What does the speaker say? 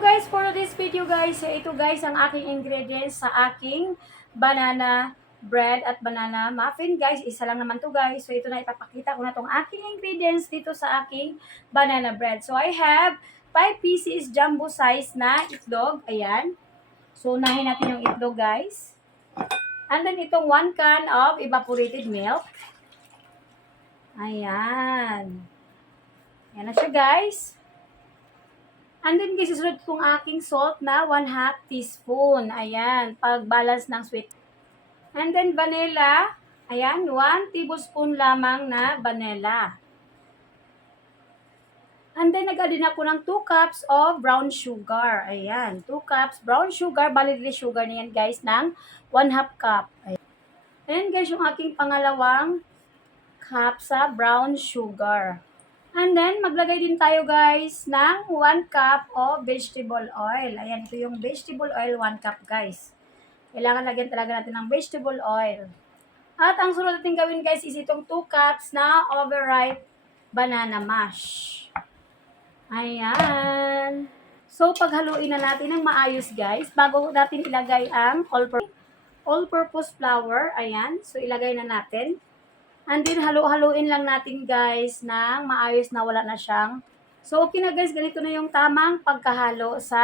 guys, for this video guys, ito guys ang aking ingredients sa aking banana bread at banana muffin guys. Isa lang naman to guys. So ito na ipapakita ko na tong aking ingredients dito sa aking banana bread. So I have 5 pieces jumbo size na itlog. Ayan. So unahin natin yung itlog guys. And then itong 1 can of evaporated milk. Ayan. Ayan na siya guys. And then guys, isunod kong aking salt na 1/2 teaspoon. Ayan, pag-balance ng sweet. And then vanilla, ayan, 1 tablespoon lamang na vanilla. And then nag-add din ako ng 2 cups of brown sugar. Ayan, 2 cups brown sugar, bali sugar niyan guys ng 1/2 cup. Ayan. Ayan guys, yung aking pangalawang cup sa brown sugar. And then, maglagay din tayo guys ng 1 cup of vegetable oil. Ayan, ito yung vegetable oil, 1 cup guys. Kailangan lagyan talaga natin ng vegetable oil. At ang sunod natin gawin guys is itong 2 cups na overripe banana mash. Ayan. So, paghaluin na natin ng maayos guys, bago natin ilagay ang all-purpose flour. Ayan, so ilagay na natin. And then, halu-haluin lang natin guys ng maayos na wala na siyang. So, okay na guys, ganito na yung tamang pagkahalo sa